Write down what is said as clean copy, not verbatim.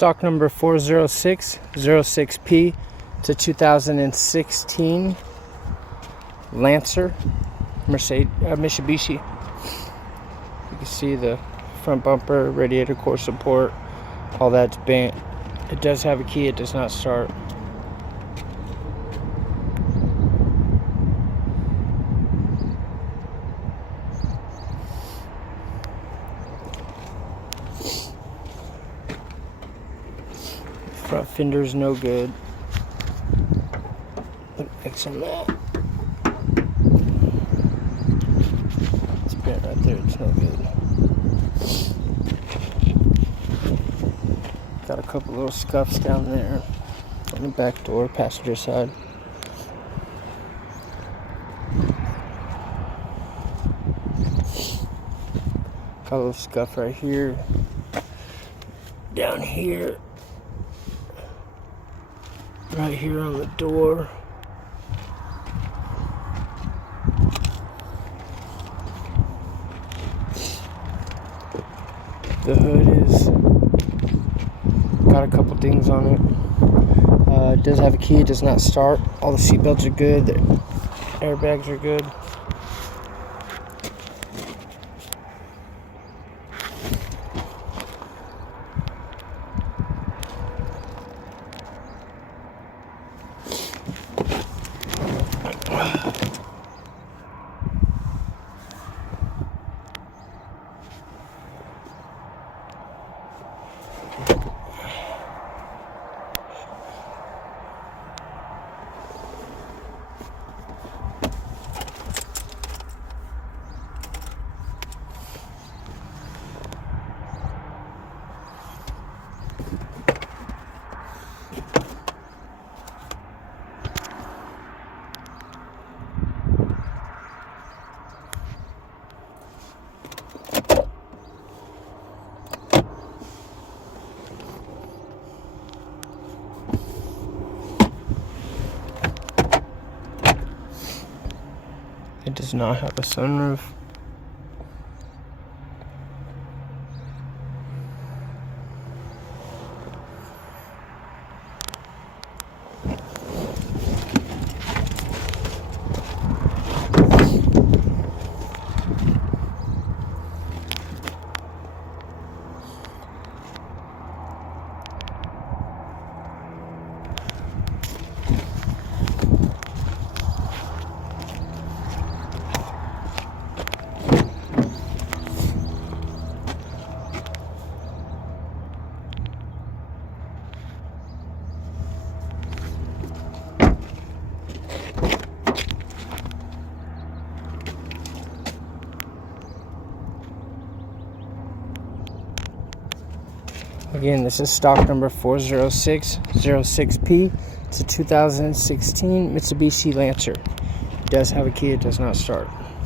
Stock number 40606P. It's a 2016 Lancer Mitsubishi. You can see the front bumper, radiator core support, all that's bent. It does have a key, it does not start. Front fender's no good. X on that. It's bent right there, it's no good. Got a couple little scuffs down there on the back door, passenger side. Got a little scuff right here, down here, right here on the door. The hood is got a couple dings on it. It does have a key, it does not start. All the seat belts are good, the airbags are good. It does not have a sunroof. Again, this is stock number 40606P. It's a 2016 Mitsubishi Lancer. It does have a key, it does not start.